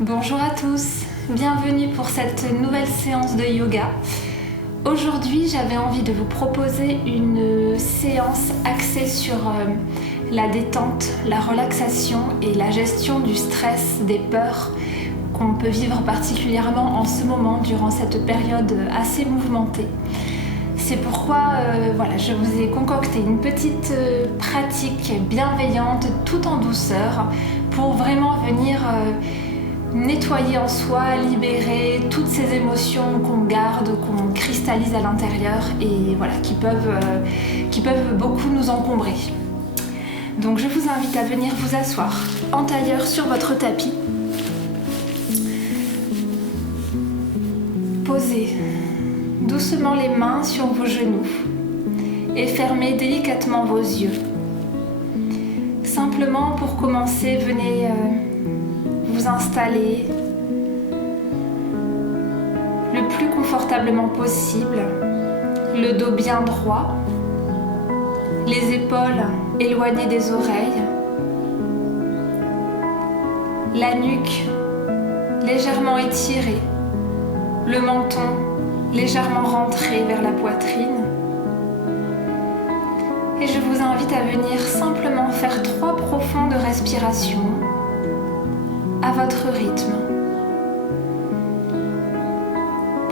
Bonjour à tous, bienvenue pour cette nouvelle séance de yoga. Aujourd'hui, j'avais envie de vous proposer une séance axée sur la détente, la relaxation et la gestion du stress, des peurs qu'on peut vivre particulièrement en ce moment durant cette période assez mouvementée. C'est pourquoi je vous ai concocté une petite pratique bienveillante tout en douceur pour vraiment venir nettoyer en soi, libérer toutes ces émotions qu'on garde, qu'on cristallise à l'intérieur et qui peuvent beaucoup nous encombrer. Donc je vous invite à venir vous asseoir en tailleur sur votre tapis. Posez doucement les mains sur vos genoux et fermez délicatement vos yeux. Simplement pour commencer, venez vous installer le plus confortablement possible, le dos bien droit, les épaules éloignées des oreilles, la nuque légèrement étirée, le menton légèrement rentré vers la poitrine. Et je vous invite à venir simplement faire 3 profondes respirations à votre rythme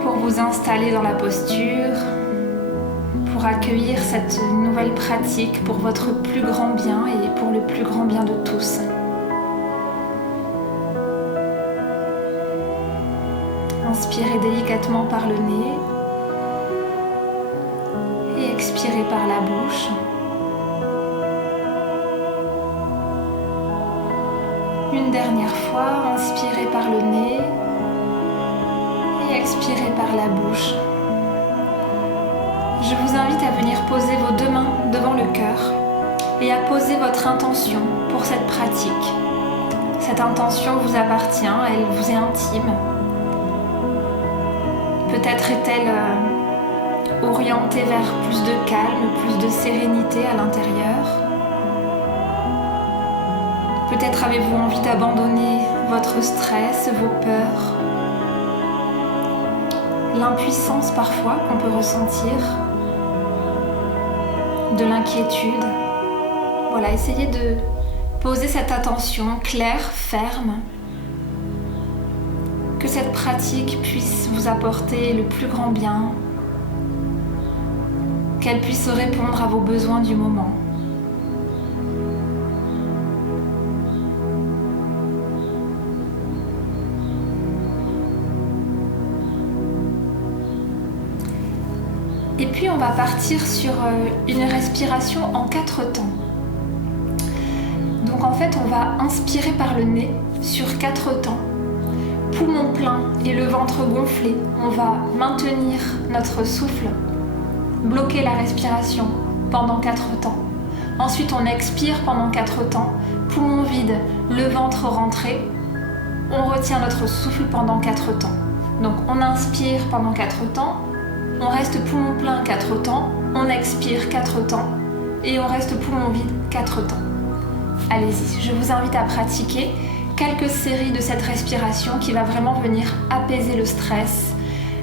pour vous installer dans la posture, pour accueillir cette nouvelle pratique pour votre plus grand bien et pour le plus grand bien de tous. Inspirez délicatement par le nez et expirez par la bouche. Une dernière fois, inspirez par le nez et expirez par la bouche. Je vous invite à venir poser vos 2 mains devant le cœur et à poser votre intention pour cette pratique. Cette intention vous appartient, elle vous est intime. Peut-être est-elle orientée vers plus de calme, plus de sérénité à l'intérieur. Peut-être avez-vous envie d'abandonner votre stress, vos peurs, l'impuissance parfois qu'on peut ressentir, de l'inquiétude. Voilà, essayez de poser cette attention claire, ferme, que cette pratique puisse vous apporter le plus grand bien, qu'elle puisse répondre à vos besoins du moment. Et puis on va partir sur une respiration en 4 temps. Donc en fait on va inspirer par le nez sur 4 temps. Poumon plein et le ventre gonflé. On va maintenir notre souffle, bloquer la respiration pendant 4 temps. Ensuite on expire pendant 4 temps. Poumon vide, le ventre rentré. On retient notre souffle pendant 4 temps. Donc on inspire pendant 4 temps. On reste poumon plein 4 temps, on expire 4 temps et on reste poumon vide 4 temps. Allez-y, je vous invite à pratiquer quelques séries de cette respiration qui va vraiment venir apaiser le stress,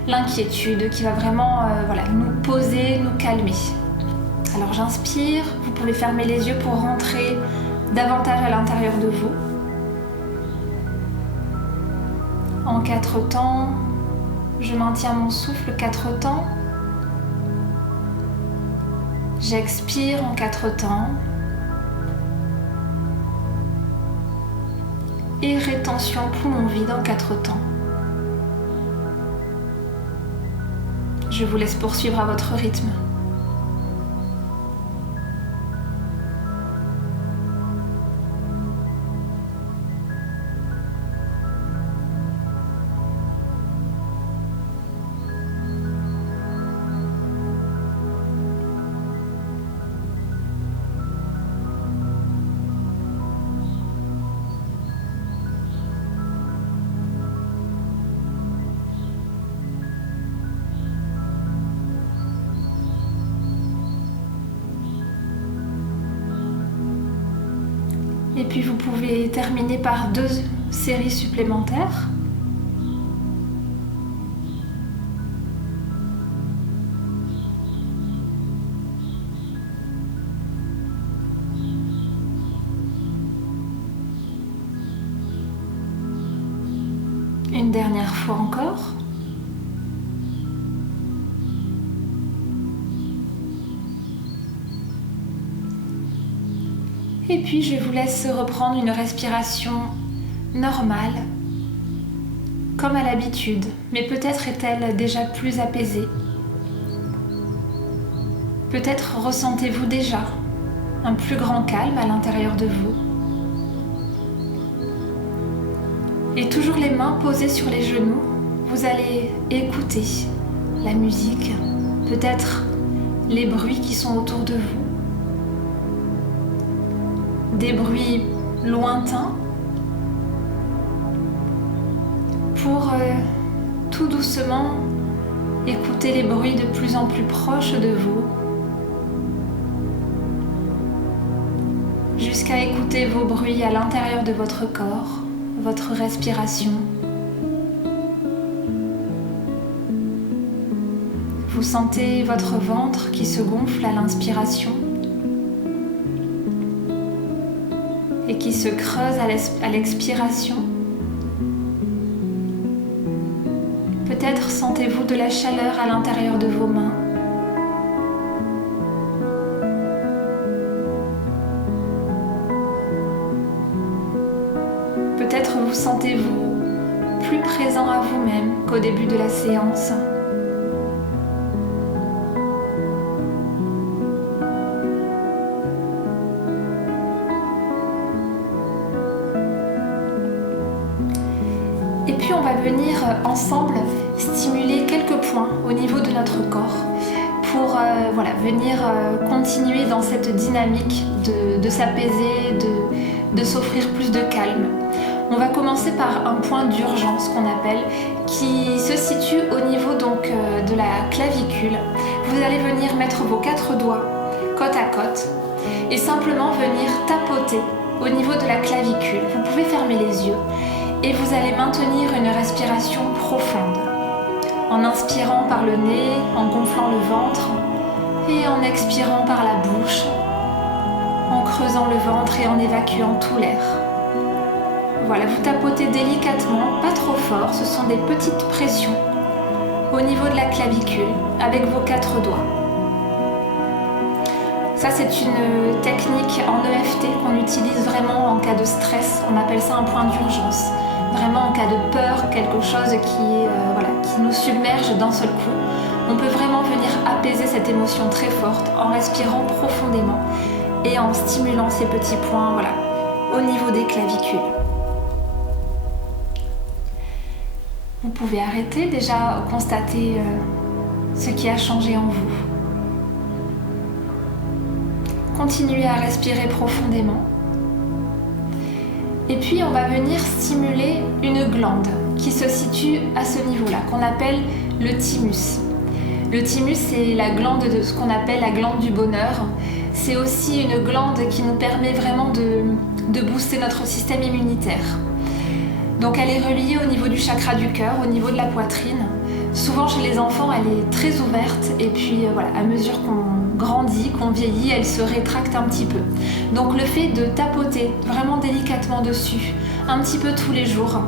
l'inquiétude, qui va vraiment nous poser, nous calmer. Alors j'inspire, vous pouvez fermer les yeux pour rentrer davantage à l'intérieur de vous. En 4 temps, je maintiens mon souffle 4 temps. J'expire en 4 temps. Et rétention poumon vide en 4 temps. Je vous laisse poursuivre à votre rythme. Et puis vous pouvez terminer par 2 série supplémentaire. Une dernière fois encore. Et puis je vous laisse reprendre une respiration normale, comme à l'habitude, mais peut-être est-elle déjà plus apaisée. Peut-être ressentez-vous déjà un plus grand calme à l'intérieur de vous. Et toujours les mains posées sur les genoux, vous allez écouter la musique, peut-être les bruits qui sont autour de vous. Des bruits lointains pour tout doucement écouter les bruits de plus en plus proches de vous jusqu'à écouter vos bruits à l'intérieur de votre corps, votre respiration. Vous sentez votre ventre qui se gonfle à l'inspiration et qui se creuse à l'expiration. Peut-être sentez-vous de la chaleur à l'intérieur de vos mains. Peut-être vous sentez-vous plus présent à vous-même qu'au début de la séance. Et puis on va venir ensemble stimuler quelques points au niveau de notre corps pour venir continuer dans cette dynamique de s'apaiser, de s'offrir plus de calme. On va commencer par un point d'urgence qu'on appelle, qui se situe au niveau donc de la clavicule. Vous allez venir mettre vos 4 doigts côte à côte et simplement venir tapoter au niveau de la clavicule. Vous pouvez fermer les yeux et vous allez maintenir une respiration profonde en inspirant par le nez, en gonflant le ventre et en expirant par la bouche, en creusant le ventre et en évacuant tout l'air. Voilà, vous tapotez délicatement, pas trop fort, ce sont des petites pressions au niveau de la clavicule avec vos 4 doigts. Ça, c'est une technique en EFT qu'on utilise vraiment en cas de stress, on appelle ça un point d'urgence. Vraiment en cas de peur, quelque chose qui nous submerge d'un seul coup. On peut vraiment venir apaiser cette émotion très forte en respirant profondément et en stimulant ces petits points au niveau des clavicules. Vous pouvez arrêter, déjà constater ce qui a changé en vous. Continuez à respirer profondément. Et puis on va venir stimuler une glande qui se situe à ce niveau-là, qu'on appelle le thymus. Le thymus, c'est la glande de ce qu'on appelle la glande du bonheur. C'est aussi une glande qui nous permet vraiment de booster notre système immunitaire. Donc elle est reliée au niveau du chakra du cœur, au niveau de la poitrine. Souvent chez les enfants, elle est très ouverte et puis à mesure qu'on grandit, qu'on vieillit, elle se rétracte un petit peu. Donc le fait de tapoter vraiment délicatement dessus, un petit peu tous les jours,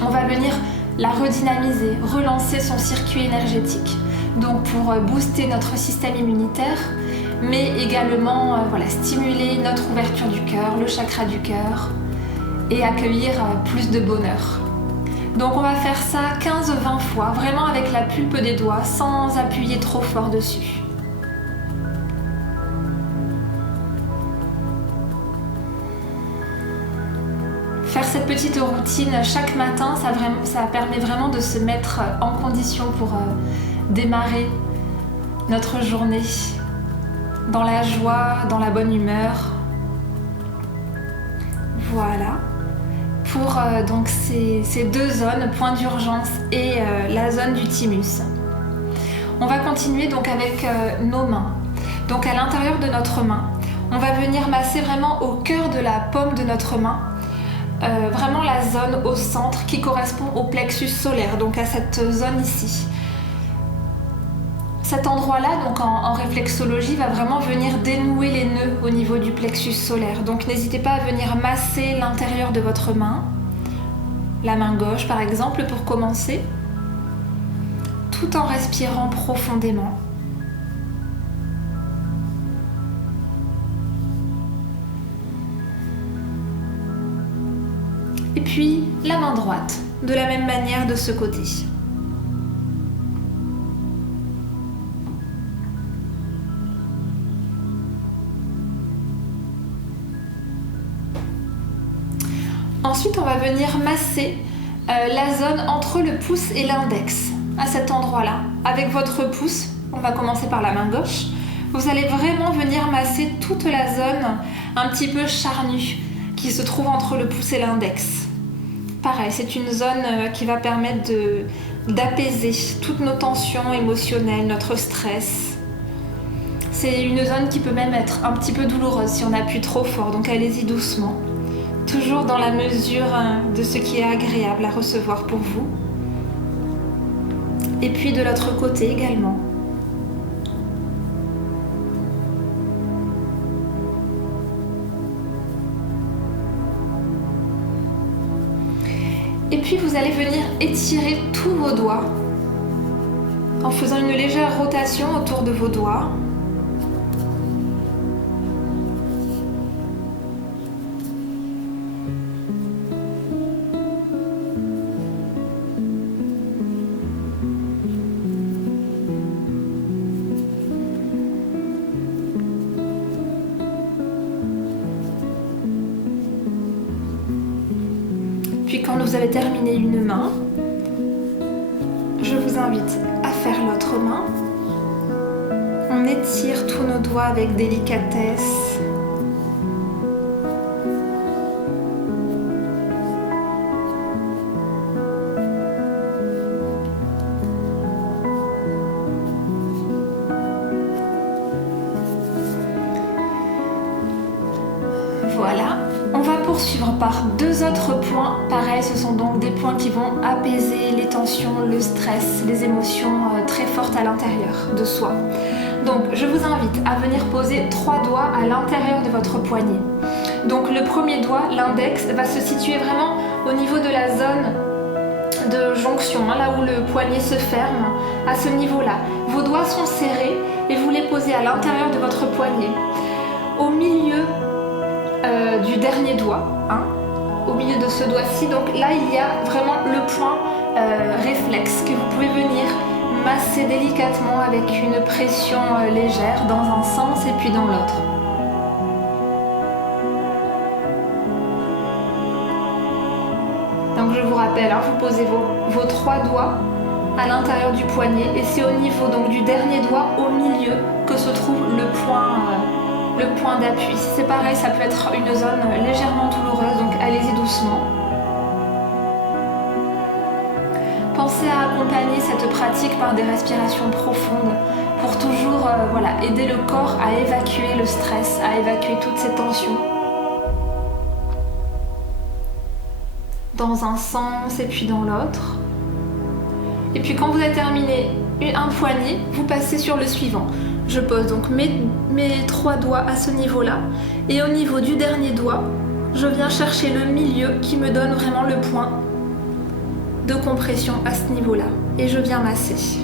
on va venir la redynamiser, relancer son circuit énergétique. Donc pour booster notre système immunitaire, mais également stimuler notre ouverture du cœur, le chakra du cœur, et accueillir plus de bonheur. Donc on va faire ça 15-20 fois, vraiment avec la pulpe des doigts, sans appuyer trop fort dessus. Faire cette petite routine chaque matin, ça permet vraiment de se mettre en condition pour démarrer notre journée dans la joie, dans la bonne humeur. Voilà. Pour donc ces deux zones, point d'urgence et la zone du thymus. On va continuer donc avec nos mains. Donc à l'intérieur de notre main, on va venir masser vraiment au cœur de la paume de notre main vraiment la zone au centre qui correspond au plexus solaire, donc à cette zone ici. Cet endroit-là, donc en réflexologie, va vraiment venir dénouer les nœuds au niveau du plexus solaire. Donc n'hésitez pas à venir masser l'intérieur de votre main, la main gauche par exemple, pour commencer, tout en respirant profondément. Et puis la main droite, de la même manière de ce côté. Ensuite, on va venir masser la zone entre le pouce et l'index, à cet endroit-là. Avec votre pouce, on va commencer par la main gauche, vous allez vraiment venir masser toute la zone un petit peu charnue qui se trouve entre le pouce et l'index. Pareil, c'est une zone qui va permettre d'apaiser toutes nos tensions émotionnelles, notre stress. C'est une zone qui peut même être un petit peu douloureuse si on appuie trop fort, donc allez-y doucement. Toujours dans la mesure de ce qui est agréable à recevoir pour vous. Et puis de l'autre côté également. Et puis vous allez venir étirer tous vos doigts en faisant une légère rotation autour de vos doigts. Puis quand vous avez terminé une main, je vous invite à faire l'autre main. On étire tous nos doigts avec délicatesse. Voilà. On va poursuivre par deux autres points. Pareil, ce sont donc des points qui vont apaiser les tensions, le stress, les émotions très fortes à l'intérieur de soi. Donc, je vous invite à venir poser 3 doigts à l'intérieur de votre poignet. Donc, le premier doigt, l'index, va se situer vraiment au niveau de la zone de jonction, là où le poignet se ferme, à ce niveau-là. Vos doigts sont serrés et vous les posez à l'intérieur de votre poignet. Au milieu du dernier doigt, au milieu de ce doigt-ci, donc là il y a vraiment le point réflexe que vous pouvez venir masser délicatement avec une pression légère dans un sens et puis dans l'autre. Donc je vous rappelle, vous posez vos 3 doigts à l'intérieur du poignet et c'est au niveau donc du dernier doigt au milieu que se trouve le point d'appui. C'est pareil, ça peut être une zone légèrement douloureuse, donc allez-y doucement. Pensez à accompagner cette pratique par des respirations profondes pour toujours aider le corps à évacuer le stress, à évacuer toutes ces tensions. Dans un sens et puis dans l'autre. Et puis quand vous avez terminé un poignet, vous passez sur le suivant. Je pose donc mes 3 doigts à ce niveau-là et au niveau du dernier doigt, je viens chercher le milieu qui me donne vraiment le point de compression à ce niveau-là et je viens masser.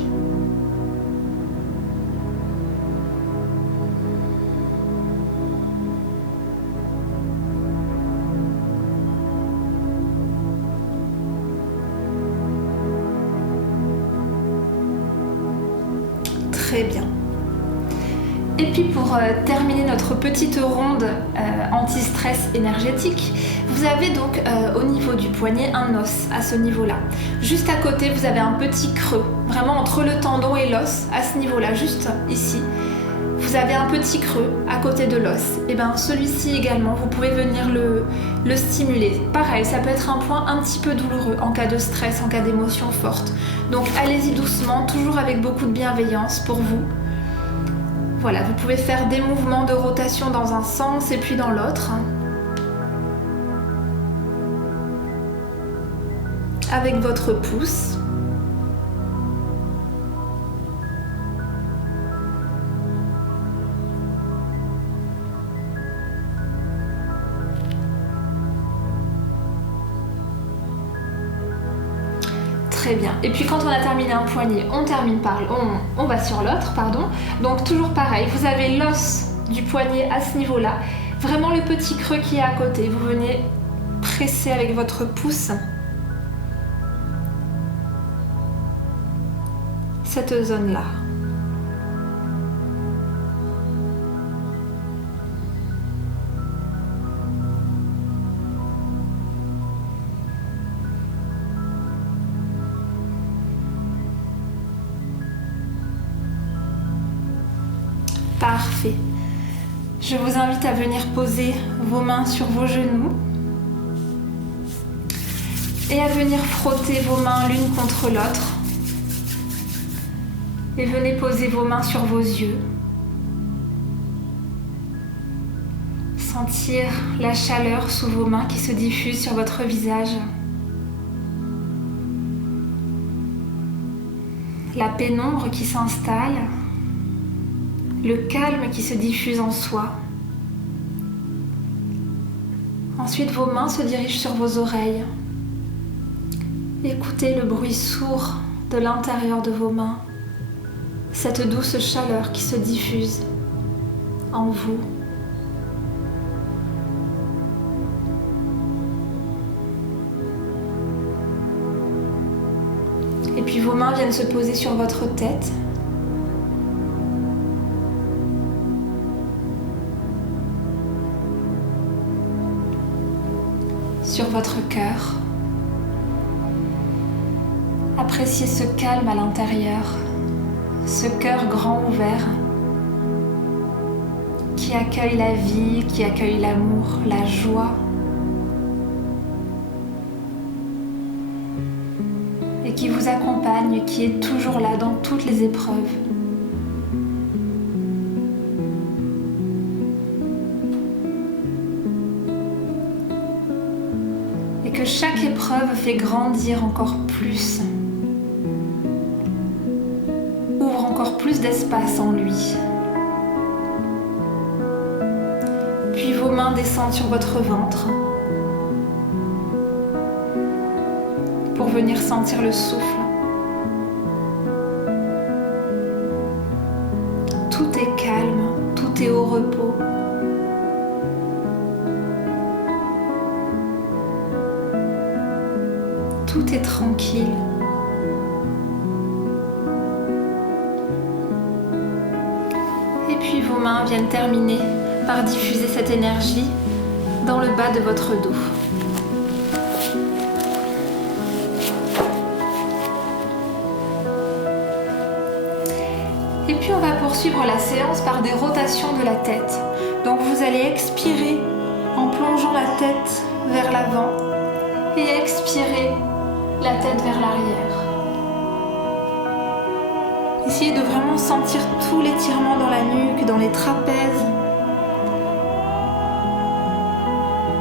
Très bien. Et puis pour terminer notre petite ronde anti-stress énergétique, vous avez donc au niveau du poignet un os à ce niveau-là. Juste à côté, vous avez un petit creux, vraiment entre le tendon et l'os, à ce niveau-là, juste ici. Vous avez un petit creux à côté de l'os. Et bien celui-ci également, vous pouvez venir le stimuler. Pareil, ça peut être un point un petit peu douloureux en cas de stress, en cas d'émotion forte. Donc allez-y doucement, toujours avec beaucoup de bienveillance pour vous. Voilà, vous pouvez faire des mouvements de rotation dans un sens et puis dans l'autre. avec votre pouce. Très bien. Et puis quand on a terminé un poignet, on va sur l'autre, pardon. Donc toujours pareil, vous avez l'os du poignet à ce niveau-là, vraiment le petit creux qui est à côté. Vous venez presser avec votre pouce cette zone-là. Parfait. Je vous invite à venir poser vos mains sur vos genoux et à venir frotter vos mains l'une contre l'autre. Et venez poser vos mains sur vos yeux. Sentir la chaleur sous vos mains qui se diffuse sur votre visage. La pénombre qui s'installe. Le calme qui se diffuse en soi. Ensuite, vos mains se dirigent sur vos oreilles. Écoutez le bruit sourd de l'intérieur de vos mains, cette douce chaleur qui se diffuse en vous. Et puis vos mains viennent se poser sur votre tête. Sur votre cœur. Appréciez ce calme à l'intérieur, ce cœur grand ouvert qui accueille la vie, qui accueille l'amour, la joie et qui vous accompagne, qui est toujours là dans toutes les épreuves. Que chaque épreuve fait grandir encore plus, ouvre encore plus d'espace en lui. Puis vos mains descendent sur votre ventre pour venir sentir le souffle. Tout est calme, tout est au repos. Tout est tranquille. Et puis vos mains viennent terminer par diffuser cette énergie dans le bas de votre dos. Et puis on va poursuivre la séance par des rotations de la tête. Donc vous allez expirer en plongeant la tête vers l'avant et expirer la tête vers l'arrière. Essayez de vraiment sentir tout l'étirement dans la nuque, dans les trapèzes.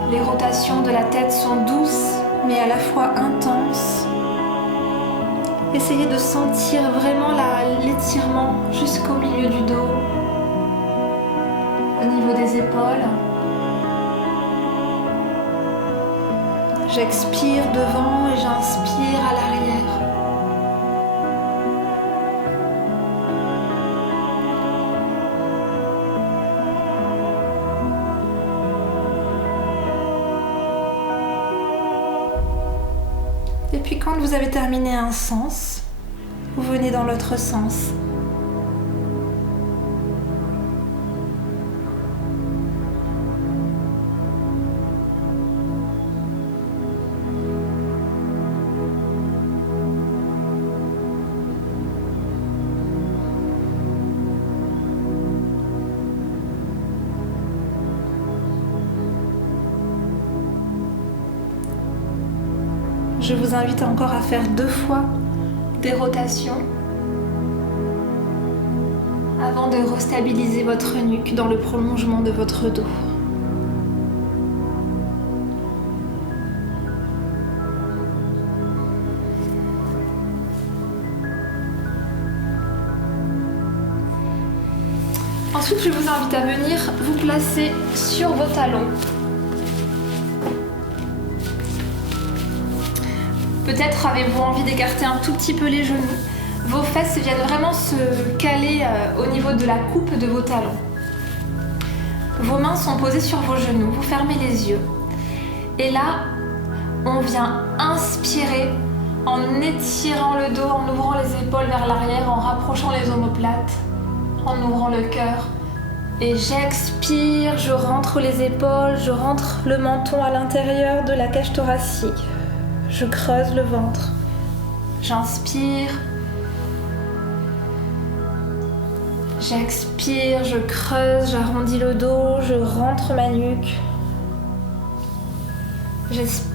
Les rotations de la tête sont douces, mais à la fois intenses. Essayez de sentir vraiment l'étirement jusqu'au milieu du dos, au niveau des épaules. J'expire devant et j'inspire à l'arrière. Et puis quand vous avez terminé un sens, vous venez dans l'autre sens. Je vous invite encore à faire 2 fois des rotations avant de restabiliser votre nuque dans le prolongement de votre dos. Ensuite, je vous invite à venir vous placer sur vos talons. Peut-être avez-vous envie d'écarter un tout petit peu les genoux. Vos fesses viennent vraiment se caler au niveau de la coupe de vos talons. Vos mains sont posées sur vos genoux, vous fermez les yeux. Et là, on vient inspirer en étirant le dos, en ouvrant les épaules vers l'arrière, en rapprochant les omoplates, en ouvrant le cœur. Et j'expire, je rentre les épaules, je rentre le menton à l'intérieur de la cage thoracique. Je creuse le ventre. J'inspire. J'expire, je creuse, j'arrondis le dos, je rentre ma nuque.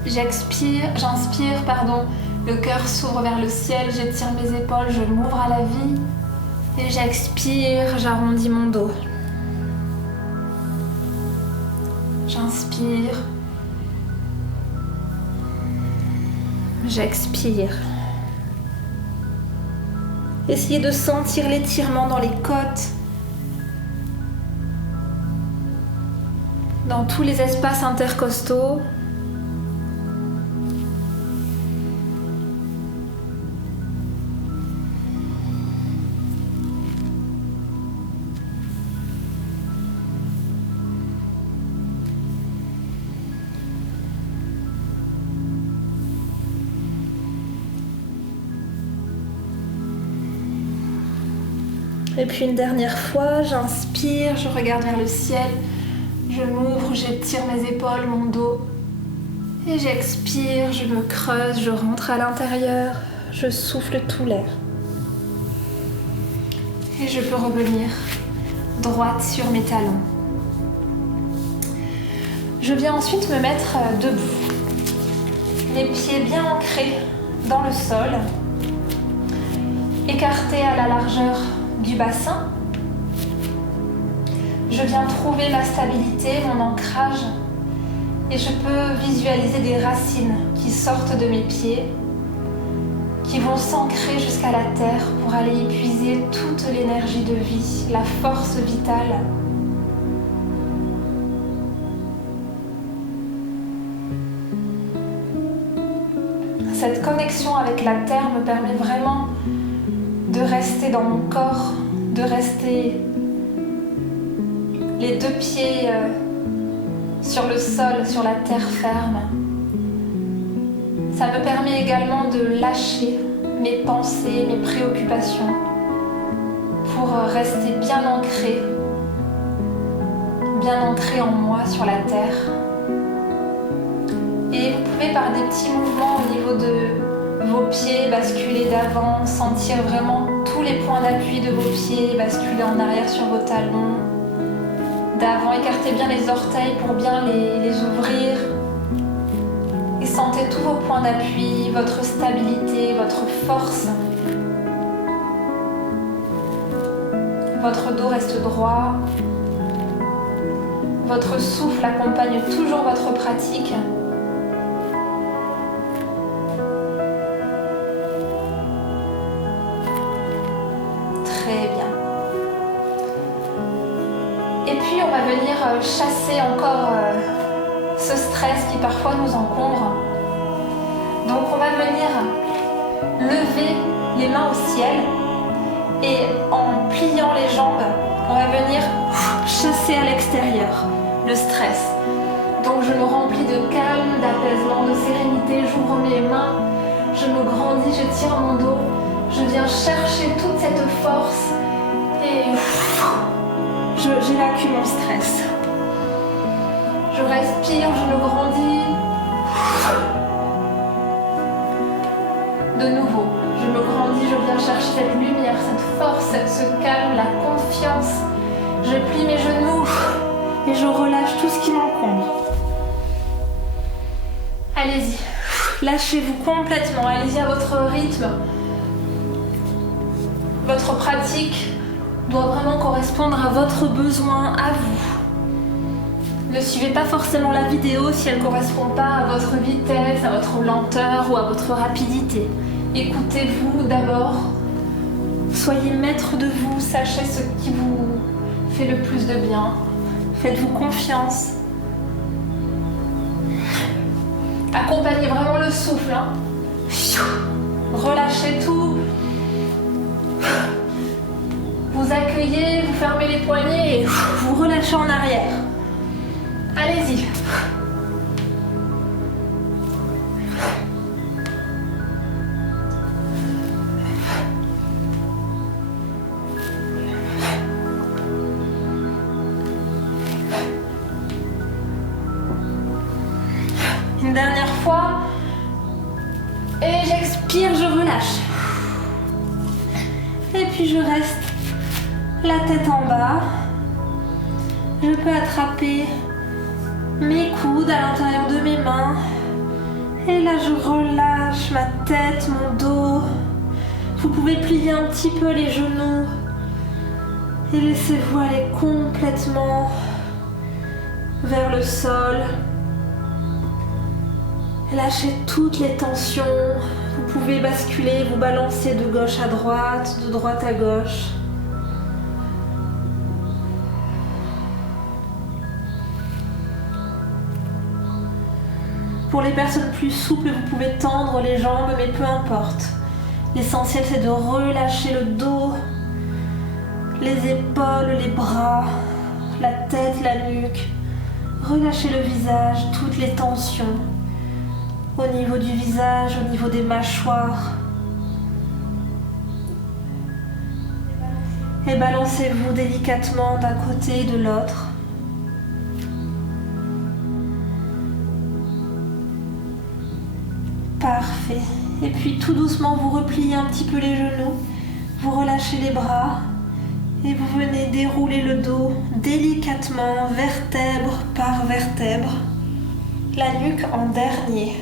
J'inspire, le cœur s'ouvre vers le ciel, j'étire mes épaules, je m'ouvre à la vie. Et j'expire, j'arrondis mon dos. J'inspire. J'expire. Essayez de sentir l'étirement dans les côtes, dans tous les espaces intercostaux. Et puis une dernière fois, j'inspire, je regarde vers le ciel, je m'ouvre, j'étire mes épaules, mon dos. Et j'expire, je me creuse, je rentre à l'intérieur, je souffle tout l'air. Et je peux revenir droite sur mes talons. Je viens ensuite me mettre debout, les pieds bien ancrés dans le sol, écartés à la largeur du bassin. Je viens trouver ma stabilité, mon ancrage, et je peux visualiser des racines qui sortent de mes pieds, qui vont s'ancrer jusqu'à la terre pour aller épuiser toute l'énergie de vie, la force vitale. Cette connexion avec la terre me permet vraiment de rester dans mon corps, de rester les deux pieds sur le sol, sur la terre ferme. Ça me permet également de lâcher mes pensées, mes préoccupations pour rester bien ancré en moi sur la terre. Et vous pouvez par des petits mouvements au niveau de vos pieds basculer d'avant, sentir vraiment tous les points d'appui de vos pieds, basculer en arrière sur vos talons. D'avant, écartez bien les orteils pour bien les ouvrir. Et sentez tous vos points d'appui, votre stabilité, votre force. Votre dos reste droit. Votre souffle accompagne toujours votre pratique. Très bien. Et puis on va venir chasser encore ce stress qui parfois nous encombre. Donc on va venir lever les mains au ciel et en pliant les jambes, on va venir chasser à l'extérieur le stress. Donc je me remplis de calme, d'apaisement, de sérénité, j'ouvre mes mains, je me grandis, j'étire mon dos, je viens chercher toute cette force et j'évacue mon stress. Je respire, je me grandis. De nouveau, je me grandis, je viens chercher cette lumière, cette force, ce calme, la confiance. Je plie mes genoux et je relâche tout ce qui m'encombre. Allez-y, lâchez-vous complètement, allez-y à votre rythme. Votre pratique doit vraiment correspondre à votre besoin, à vous. Ne suivez pas forcément la vidéo si elle ne correspond pas à votre vitesse, à votre lenteur ou à votre rapidité. Écoutez-vous d'abord, soyez maître de vous, sachez ce qui vous fait le plus de bien. Faites-vous confiance. Accompagnez vraiment le souffle. Hein. Relâchez tout. Vous accueillez, vous fermez les poignets et vous relâchez en arrière. Allez-y. Une dernière fois. Et j'expire, je relâche. Et puis je reste la tête en bas. Je peux attraper mes coudes à l'intérieur de mes mains. Et là, je relâche ma tête, mon dos. Vous pouvez plier un petit peu les genoux. Et laissez-vous aller complètement vers le sol. Lâchez toutes les tensions. Vous pouvez basculer, vous balancer de gauche à droite, de droite à gauche. Pour les personnes plus souples, vous pouvez tendre les jambes, mais peu importe. L'essentiel, c'est de relâcher le dos, les épaules, les bras, la tête, la nuque. Relâchez le visage, toutes les tensions. Au niveau du visage, au niveau des mâchoires. Et balancez-vous délicatement d'un côté et de l'autre. Parfait. Et puis tout doucement, vous repliez un petit peu les genoux. Vous relâchez les bras. Et vous venez dérouler le dos délicatement, vertèbre par vertèbre. La nuque en dernier.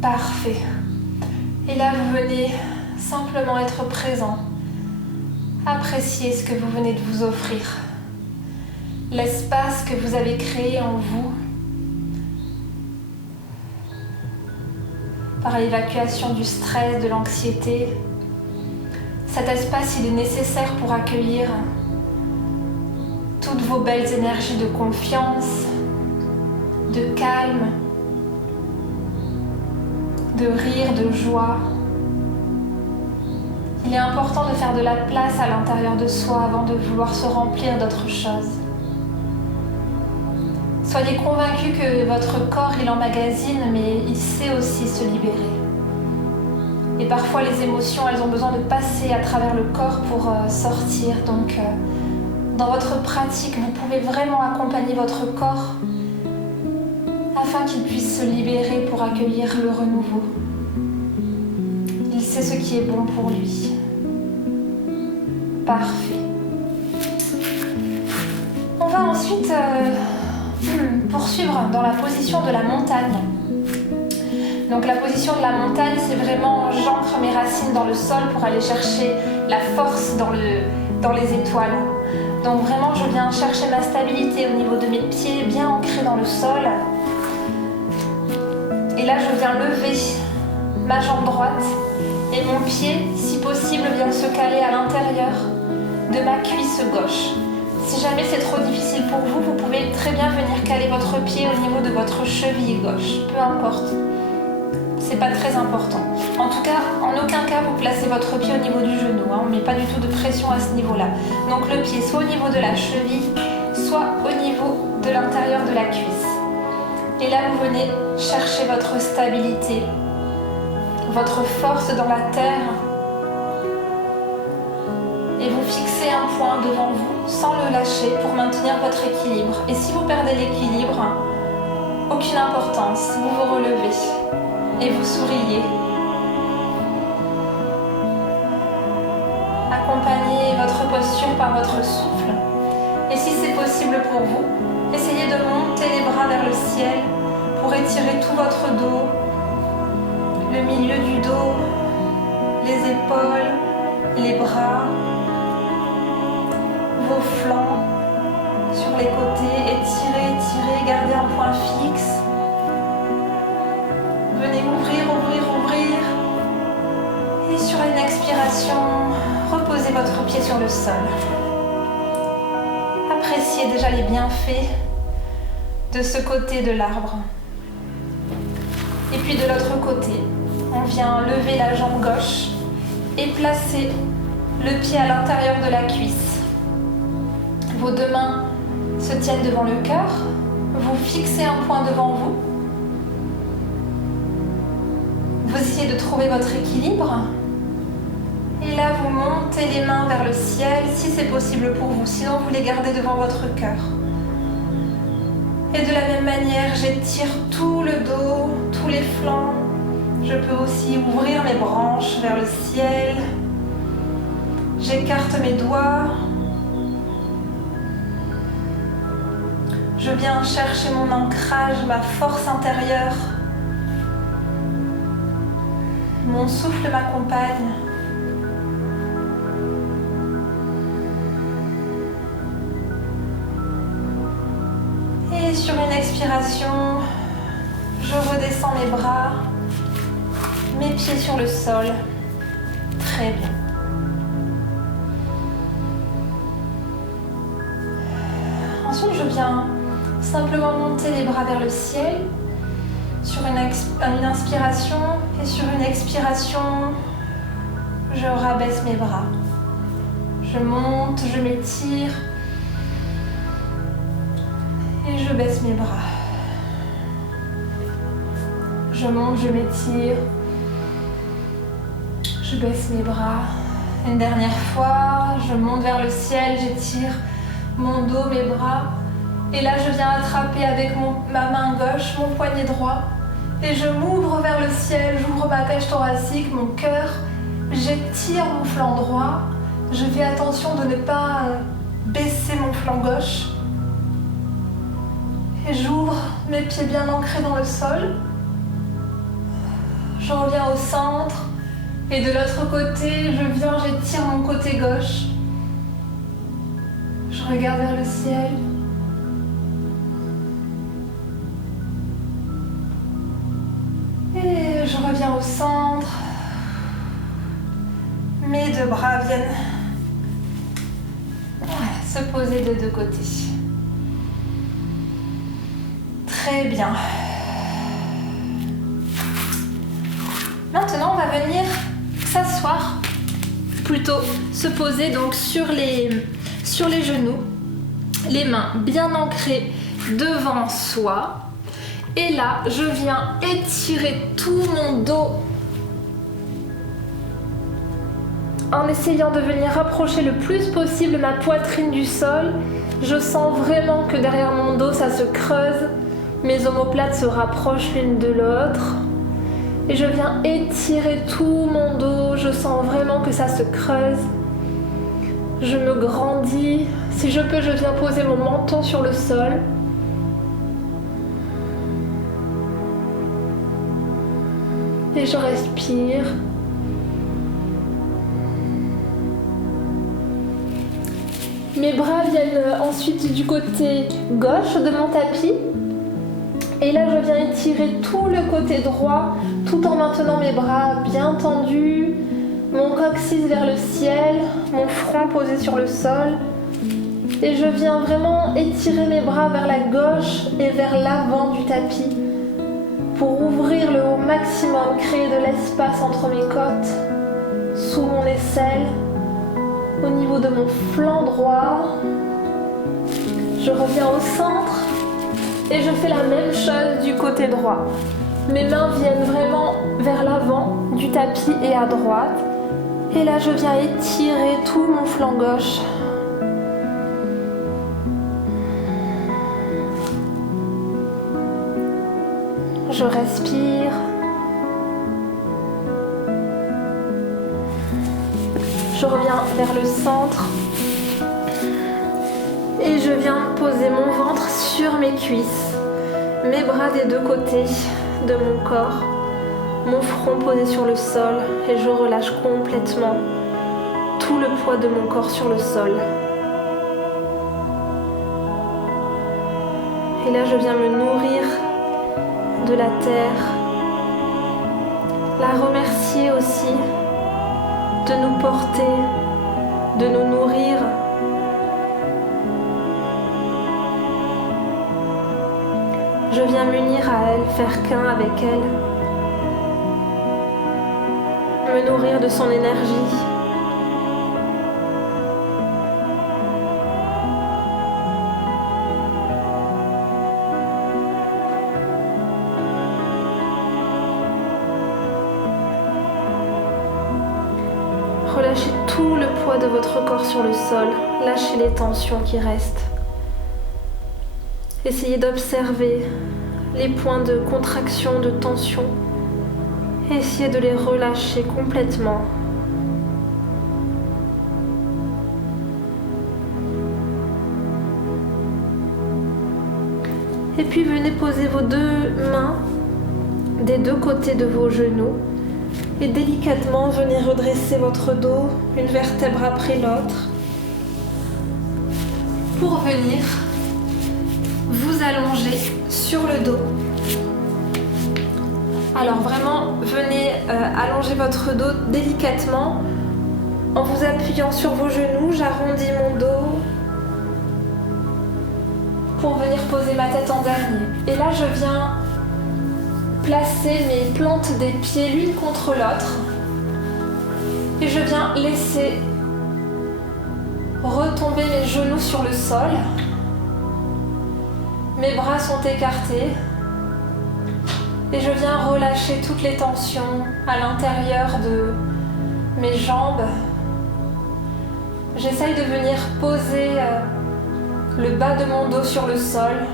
Parfait. Et là, vous venez simplement être présent. Appréciez ce que vous venez de vous offrir. L'espace que vous avez créé en vous par l'évacuation du stress, de l'anxiété. Cet espace, il est nécessaire pour accueillir toutes vos belles énergies de confiance, de calme, de rire, de joie. Il est important de faire de la place à l'intérieur de soi avant de vouloir se remplir d'autres choses. Soyez convaincus que votre corps, il emmagasine, mais il sait aussi se libérer. Et parfois, les émotions, elles ont besoin de passer à travers le corps pour sortir. Donc, dans votre pratique, vous pouvez vraiment accompagner votre corps afin qu'il puisse se libérer pour accueillir le renouveau. Il sait ce qui est bon pour lui. Parfait. On va ensuite poursuivre dans la position de la montagne. Donc la position de la montagne, c'est vraiment j'ancre mes racines dans le sol pour aller chercher la force dans les étoiles. Donc vraiment, je viens chercher ma stabilité au niveau de mes pieds, bien ancrés dans le sol. Et là, je viens lever ma jambe droite et mon pied, si possible, vient se caler à l'intérieur de ma cuisse gauche. Si jamais c'est trop difficile pour vous, vous pouvez très bien venir caler votre pied au niveau de votre cheville gauche. Peu importe. C'est pas très important. En tout cas, en aucun cas, vous placez votre pied au niveau du genou. On ne met pas du tout de pression à ce niveau-là. Donc le pied soit au niveau de la cheville, soit au niveau de l'intérieur de la cuisse. Et là, vous venez chercher votre stabilité, votre force dans la terre. Et vous fixez un point devant vous sans le lâcher pour maintenir votre équilibre. Et si vous perdez l'équilibre, aucune importance, vous vous relevez et vous souriez. Accompagnez votre posture par votre souffle. Et si c'est possible pour vous, essayez de monter les bras vers le ciel pour étirer tout votre dos, le milieu du dos, les épaules, les bras, vos flancs sur les côtés. Étirez, étirez, gardez un point fixe. Venez ouvrir, ouvrir, ouvrir. expiration, reposez votre pied sur le sol. Appréciez déjà les bienfaits de ce côté de l'arbre. Et puis de l'autre côté, on vient lever la jambe gauche et placer le pied à l'intérieur de la cuisse. Vos deux mains se tiennent devant le cœur. Vous fixez un point devant vous. Vous essayez de trouver votre équilibre. Et là, vous montez les mains vers le ciel, si c'est possible pour vous. Sinon, vous les gardez devant votre cœur. Et de la même manière, j'étire tout le dos, tous les flancs. Je peux aussi ouvrir mes branches vers le ciel. J'écarte mes doigts. Je viens chercher mon ancrage, ma force intérieure. Mon souffle m'accompagne. Et sur une expiration, je redescends mes bras, mes pieds sur le sol. Très bien. Ensuite, je viens simplement monter les bras vers le ciel sur une inspiration et sur une expiration, je rabaisse mes bras. Je monte, je m'étire et je baisse mes bras. Je monte, je m'étire, je baisse mes bras. Une dernière fois, je monte vers le ciel, j'étire mon dos, mes bras. Et là, je viens attraper avec ma main gauche mon poignet droit. Et je m'ouvre vers le ciel, j'ouvre ma cage thoracique, mon cœur. J'étire mon flanc droit. Je fais attention de ne pas baisser mon flanc gauche. Et j'ouvre mes pieds bien ancrés dans le sol. Je reviens au centre. Et de l'autre côté, j'étire mon côté gauche. Je regarde vers le ciel. Et je reviens au centre. Mes deux bras viennent se poser de deux côtés. Très bien. Maintenant, on va venir s'asseoir, plutôt se poser donc sur les genoux, les mains bien ancrées devant soi. Et là, je viens étirer tout mon dos en essayant de venir rapprocher le plus possible ma poitrine du sol. Je sens vraiment que derrière mon dos, ça se creuse. Mes omoplates se rapprochent l'une de l'autre. Et je viens étirer tout mon dos. Je sens vraiment que ça se creuse. Je me grandis. Si je peux, je viens poser mon menton sur le sol. Et je respire. Mes bras viennent ensuite du côté gauche de mon tapis. Et là, je viens étirer tout le côté droit, tout en maintenant mes bras bien tendus, mon coccyx vers le ciel, mon front posé sur le sol. Et je viens vraiment étirer mes bras vers la gauche et vers l'avant du tapis pour ouvrir le haut maximum, créer de l'espace entre mes côtes, sous mon aisselle, au niveau de mon flanc droit. Je reviens au centre et je fais la même chose du côté droit. Mes mains viennent vraiment vers l'avant du tapis et à droite. Et là, je viens étirer tout mon flanc gauche. Je respire. Je reviens vers le centre. Et je viens poser mon ventre sur mes cuisses. Mes bras des deux côtés de mon corps. Mon front posé sur le sol. Et je relâche complètement tout le poids de mon corps sur le sol. Et là, je viens me nourrir de la terre, la remercier aussi de nous porter, de nous nourrir. Je viens m'unir à elle, faire qu'un avec elle, me nourrir de son énergie. Relâchez tout le poids de votre corps sur le sol, lâchez les tensions qui restent. Essayez d'observer les points de contraction, de tension, et essayez de les relâcher complètement. Et puis venez poser vos deux mains des deux côtés de vos genoux et délicatement venez redresser votre dos, une vertèbre après l'autre, pour venir vous allonger sur le dos. Alors vraiment, venez allonger votre dos délicatement en vous appuyant sur vos genoux. J'arrondis mon dos pour venir poser ma tête en dernier. Et là, je viens placer mes plantes des pieds l'une contre l'autre et je viens laisser retomber mes genoux sur le sol. Mes bras sont écartés et je viens relâcher toutes les tensions à l'intérieur de mes jambes. J'essaye de venir poser le bas de mon dos sur le sol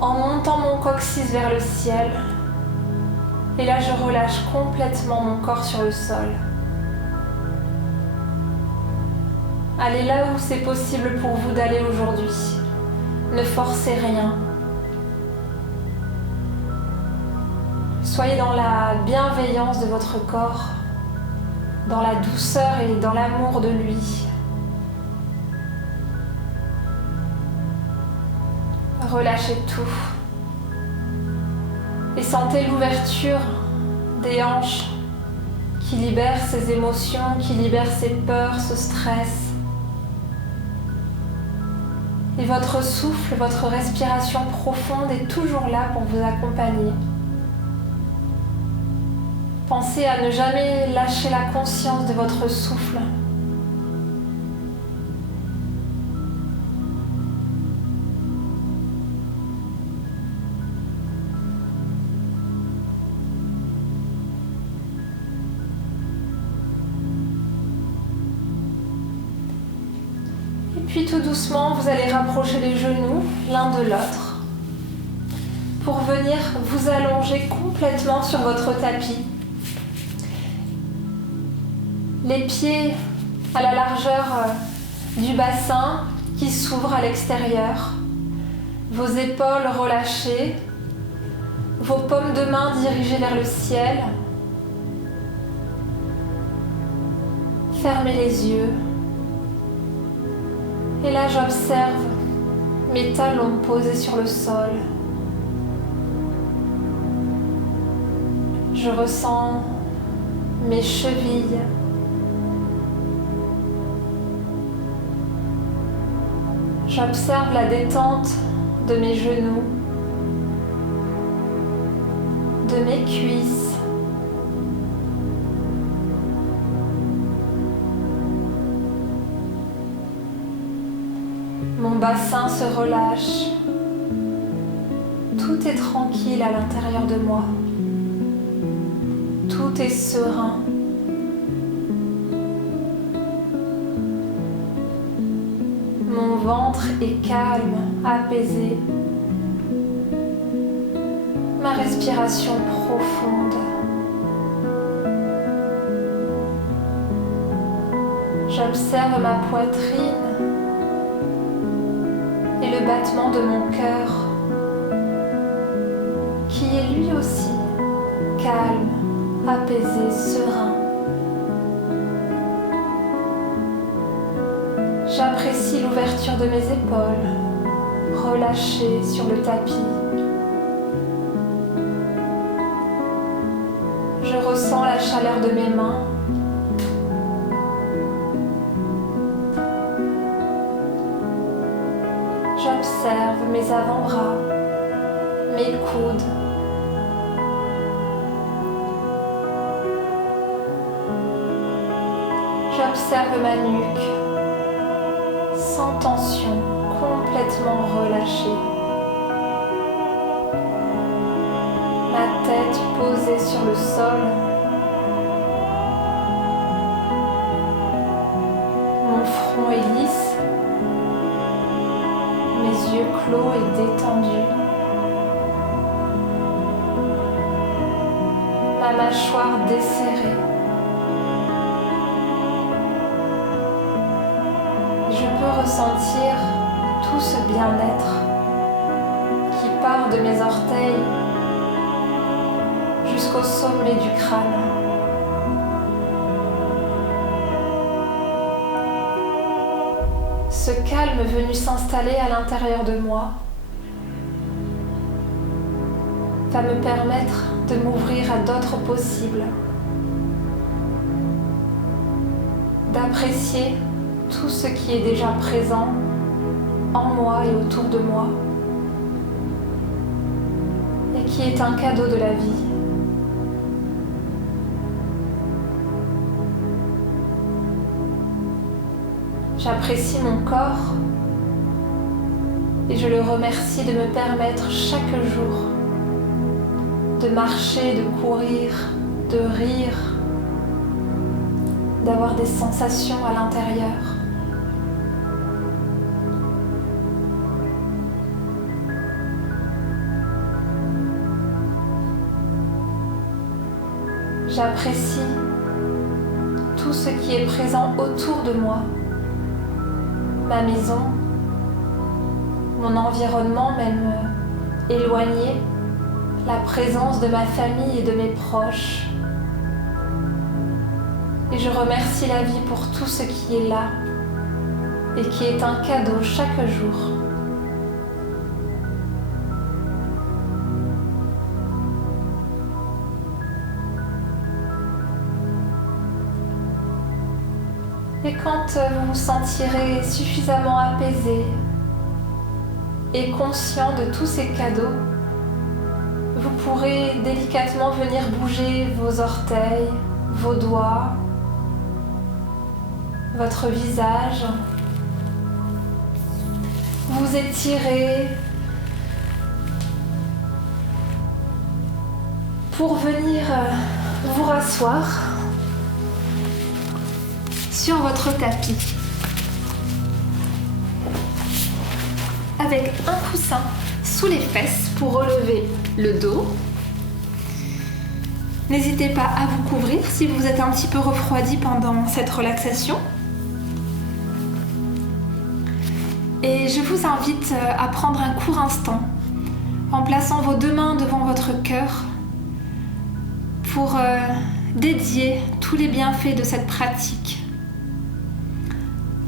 en montant mon coccyx vers le ciel. Et là, je relâche complètement mon corps sur le sol. Allez là où c'est possible pour vous d'aller aujourd'hui. Ne forcez rien. Soyez dans la bienveillance de votre corps, dans la douceur et dans l'amour de lui. Relâchez tout. Et sentez l'ouverture des hanches qui libère ses émotions, qui libère ses peurs, ce stress. Et votre souffle, votre respiration profonde est toujours là pour vous accompagner. Pensez à ne jamais lâcher la conscience de votre souffle. Puis tout doucement, vous allez rapprocher les genoux l'un de l'autre pour venir vous allonger complètement sur votre tapis. Les pieds à la largeur du bassin qui s'ouvre à l'extérieur, vos épaules relâchées, vos paumes de main dirigées vers le ciel. Fermez les yeux. Et là, j'observe mes talons posés sur le sol. Je ressens mes chevilles. J'observe la détente de mes genoux, de mes cuisses. Mon bassin se relâche. Tout est tranquille à l'intérieur de moi. Tout est serein. Mon ventre est calme, apaisé. Ma respiration profonde. J'observe ma poitrine et le battement de mon cœur, qui est lui aussi calme, apaisé, serein. J'apprécie l'ouverture de mes épaules, relâchées sur le tapis. Je ressens la chaleur de mes mains. J'observe mes avant-bras, mes coudes. J'observe ma nuque, sans tension, complètement relâchée. Ma tête posée sur le sol. Mon front est lisse. Mes yeux clos et détendus. Ma mâchoire desserrée. Je peux ressentir tout ce bien-être qui part de mes orteils jusqu'au sommet du crâne. Ce calme venu s'installer à l'intérieur de moi va me permettre de m'ouvrir à d'autres possibles, d'apprécier tout ce qui est déjà présent en moi et autour de moi et qui est un cadeau de la vie. J'apprécie mon corps et je le remercie de me permettre chaque jour de marcher, de courir, de rire, d'avoir des sensations à l'intérieur. J'apprécie tout ce qui est présent autour de moi. Ma maison, mon environnement même éloigné, la présence de ma famille et de mes proches. Et je remercie la vie pour tout ce qui est là et qui est un cadeau chaque jour. Et quand vous vous sentirez suffisamment apaisé et conscient de tous ces cadeaux, vous pourrez délicatement venir bouger vos orteils, vos doigts, votre visage. Vous étirez pour venir vous rasseoir sur votre tapis avec un coussin sous les fesses pour relever le dos. N'hésitez pas à vous couvrir si vous êtes un petit peu refroidi pendant cette relaxation. Et je vous invite à prendre un court instant en plaçant vos deux mains devant votre cœur pour dédier tous les bienfaits de cette pratique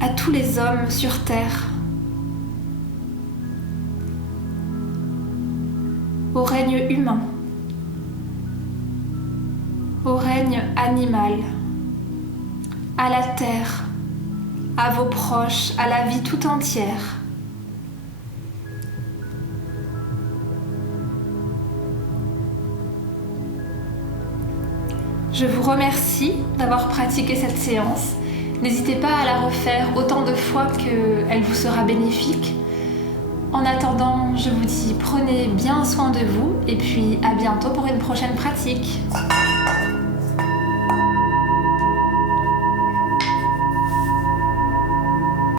à tous les hommes sur Terre, au règne humain, au règne animal, à la Terre, à vos proches, à la vie tout entière. Je vous remercie d'avoir pratiqué cette séance. N'hésitez pas à la refaire autant de fois qu'elle vous sera bénéfique. En attendant, je vous dis prenez bien soin de vous et puis à bientôt pour une prochaine pratique.